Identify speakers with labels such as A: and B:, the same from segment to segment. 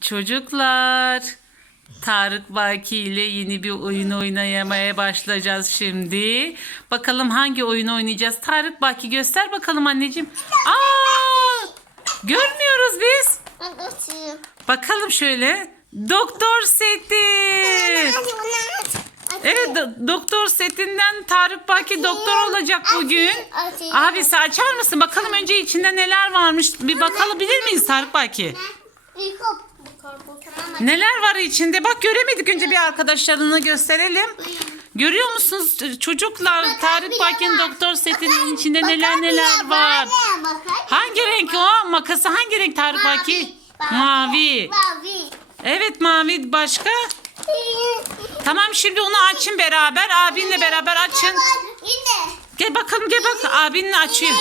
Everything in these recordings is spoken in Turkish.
A: Çocuklar, Tarık Baki ile yeni bir oyun oynayamaya başlayacağız şimdi. Bakalım hangi oyunu oynayacağız? Tarık Baki göster bakalım anneciğim. Aa! Görmüyoruz biz. Bakalım şöyle. Doktor seti. Evet do- doktor setinden Tarık Baki doktor olacak bugün. Abisi açar mısın? Bakalım önce içinde neler varmış. Bir bakalım bilir miyiz Tarık Baki?
B: Karpuz. Tamam.
A: Neler var içinde? Bak göremedik önce bir arkadaşlarına gösterelim. Görüyor musunuz çocuklar Tarık Baki'nin doktor setinin içinde neler neler var. Hangi renk o? Makası hangi renk Tarık Baki? Mavi.
B: Mavi.
A: Evet mavi başka? Tamam şimdi onu açın beraber. Abinle beraber açın. Gel bakalım gel bak abinle açıyor.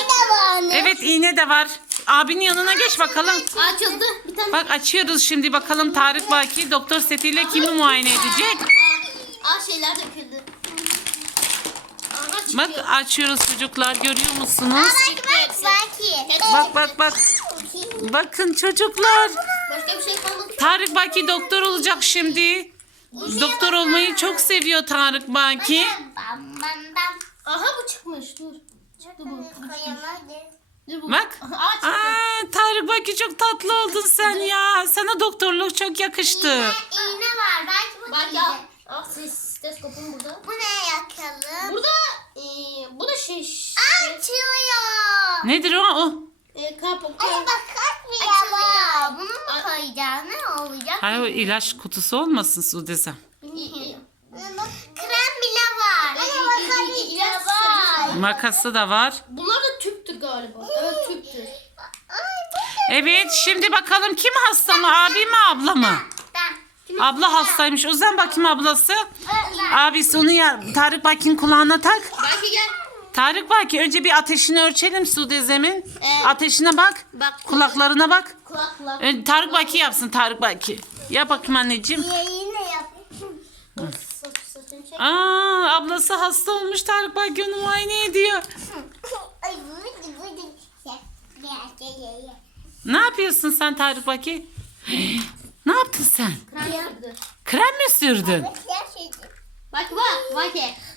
A: Evet iğne de var. Abinin yanına geç bakalım.
B: Açıldı. Bir tane.
A: Bak açıyoruz şimdi bakalım Tarık Baki doktor setiyle kimi muayene edecek?
B: Aa şeyler döküldü.
A: Bak açıyoruz çocuklar görüyor musunuz?
B: Bak bak.
A: Bak bak bak. Bakın çocuklar.
B: Başka bir şey kalmadı.
A: Tarık Baki doktor olacak şimdi. Doktor olmayı çok seviyor Tarık Baki.
B: Bam bam bam. Aha bu çıkmış dur. Çıktı bu. Bu.
A: Bak.
B: Aa çıktı.
A: Aa, Tarık Baki çok tatlı oldun sen ya. Sana doktorluk çok yakıştı.
B: İğne var. Belki bu Bak ya. Aa ses, stetoskopum burada. Bu ne yakalım? Burada e, bu da şey. Açıyor.
A: Nedir o? o?
B: E, kapı. Ay bak kalkmıyor var. Bunu mu koyacağız? Ne olacak?
A: Hayır o ilaç kutusu olmasın Sudesem.
B: Krem bile var. İlaç var.
A: Makası da var.
B: Bunlar da tüptür galiba. Evet tüptür.
A: Evet şimdi bakalım kim hasta mı abi mi abla mı? Abla hastaymış. Uzan bakayım ablası. Abisi onu ya Tarık Baki'nin kulağına tak.
B: Belki gel.
A: Tarık Baki önce bir ateşini ölçelim Sudesem'in. Ateşine bak.
B: Bak.
A: Kulaklarına bak.
B: Kulakla.
A: Önce Tarık Baki yapsın Tarık Baki. Yap bakayım anneciğim.
B: Yine yap.
A: Aa ablası hasta olmuş Tarık Baki onu muayene ediyor.
B: Ay bu bu biraz şey
A: Ne yapıyorsun sen Tarık Baki? ne yaptın sen?
B: Krem sürdü.
A: Krem mi sürdün?
B: Bak bak bak.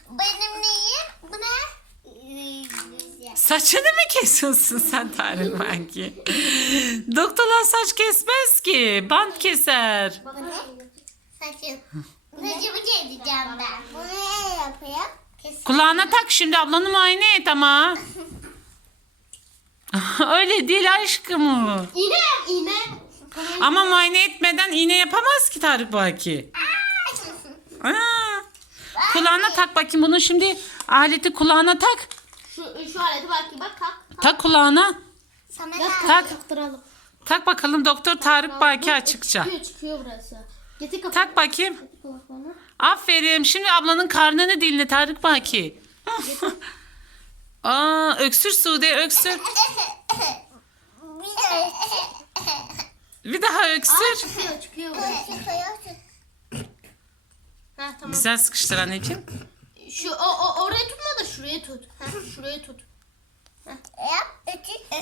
B: Benim neyim? Bu ne?
A: Saçını mı kesiyorsun sen Tarık Baki? Doktorlar saç kesmez ki. Bant keser.
B: Saçım. Saçımı keseceğim ben. Bunu ne yapayım?
A: Kulağına tak şimdi ablanı muayene et ama. Öyle değil aşkım o.
B: İğne iğne.
A: Ama muayene etmeden iğne yapamaz ki Tarık Baki. Aa, kulağına tak bakayım bunu şimdi aleti kulağına tak.
B: Şu, şu aleti belki bak kalk.
A: Tak kulağına.
B: Sana
A: Tak.
B: taktıralım.
A: Tak bakalım doktor Tarık Baki açıkça.
B: Çıkıyor çıkıyor burası. Getir kapıyı.
A: Tak bakayım. Aferin. Şimdi ablanın karnını dinle Tarık Baki. Aa, öksür Sude öksür. Bir daha öksür.
B: Çıkıyor çıkıyor. Ha tamam.
A: Güzel sıkıştır anneciğim.
B: Şu o, o oraya tutma da şuraya tut. Ha, şuraya tut.
C: Yap, ötü.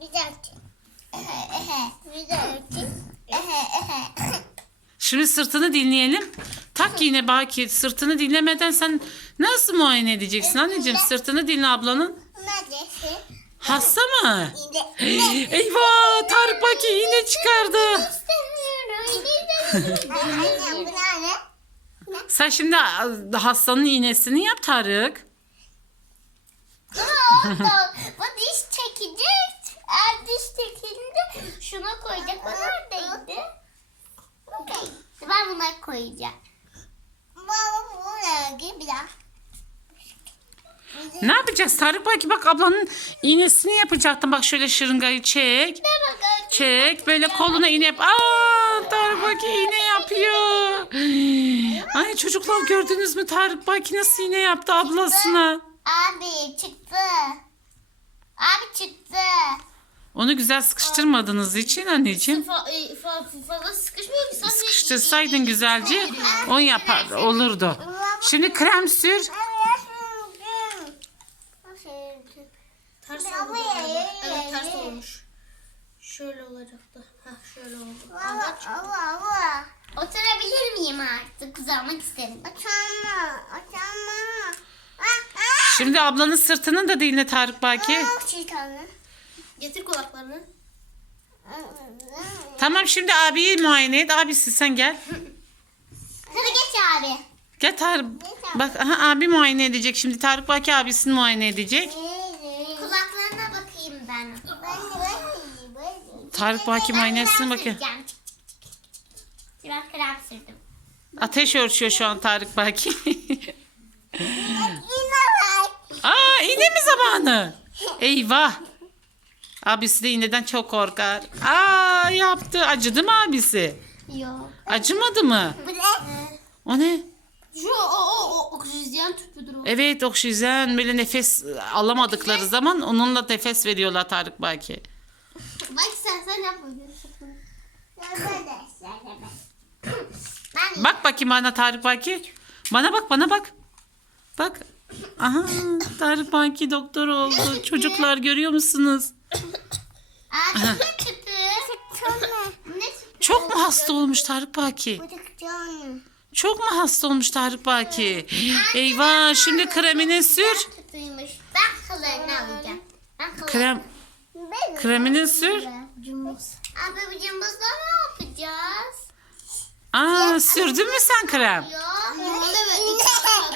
C: Güzel ötü. Güzel ötü.
A: Şimdi sırtını dinleyelim. Tak yine Baki. Sırtını dinlemeden sen nasıl muayene edeceksin anneciğim? Sırtını dinle ablanın.
C: Neredesin?
A: Hasta mı? Eyvah Tarık Baki yine çıkardı.
C: Ne?
A: Sen şimdi hastanın iğnesini yap Tarık.
C: Bu diş çekici. Eğer diş çekildi şuna koyacak. O neredeydi? Ben buna koyacağım. Baba bu ne? Bir daha.
A: Ne yapacağız Tarık Baki? Bak ablanın iğnesini yapacaktım. Bak şöyle şırıngayı çek. Çek. Böyle koluna iğne yap. Aa Tarık Baki iğne yapıyor. Ay çocuklar gördünüz mü Tarık Baki nasıl iğne yaptı ablasına?
C: Abi çıktı. Abi çıktı.
A: Onu güzel sıkıştırmadığınız için anneciğim.
B: E, fa, fazla sıkışmıyor ki. Sadece
A: Sıkıştırsaydın güzelce on yapar olurdu. Şimdi krem sür.
B: Ters oldu. galiba. Evet ters olmuş. Şöyle olacaktı. Heh şöyle oldu.
C: Baba, baba, baba. Oturabilir miyim artık? Uzanmak isterim. Oturma, oturma.
A: Şimdi ablanın sırtının da değil ne Tarık Baki.
C: Ah, şeytanı.
B: Getir kulaklarını.
A: Tamam şimdi abiyi muayene et. Abisi sen gel.
C: Hadi geç abi.
A: Gel Tarık. Bak aha, abi muayene edecek şimdi. Tarık Baki abisini muayene edecek. Tarık Baki muayenesine bakıyor.
C: Ben krem sürdüm.
A: Ateş ölçüyor şu an Tarık Baki. Aa iğne mi zamanı? Eyvah. Abisi de iğneden çok korkar. Aa yaptı. Acıdı mı abisi?
C: Yok.
A: Acımadı mı?
C: Bu ne?
A: O ne?
B: Şu o o o oksijen tüpüdür o.
A: Evet oksijen böyle nefes alamadıkları zaman onunla nefes veriyorlar Tarık Baki.
B: Bak sen sen yapma.
C: Ben
A: Bak bakayım bana Tarık Baki. Bana bak bana bak. Bak. Aha Tarık Baki doktor oldu. Çocuklar görüyor musunuz?
C: Abi bu ne tüpü? Ne tüpü?
A: Çok mu hasta olmuş Tarık Baki? Çok mu hasta olmuş Tarık Baki? Eyvah şimdi kremini sür.
C: Tüpüymüş. Ben alacağım.
A: Krem, kremini sür.
C: Abi bu cımbızla ne yapacağız?
A: Aa sürdün mü sen krem?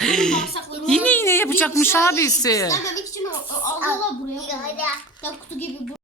A: Yine iğne yapacakmış abisi.
B: Allah Allah buraya. koy. Ya kutu gibi bu.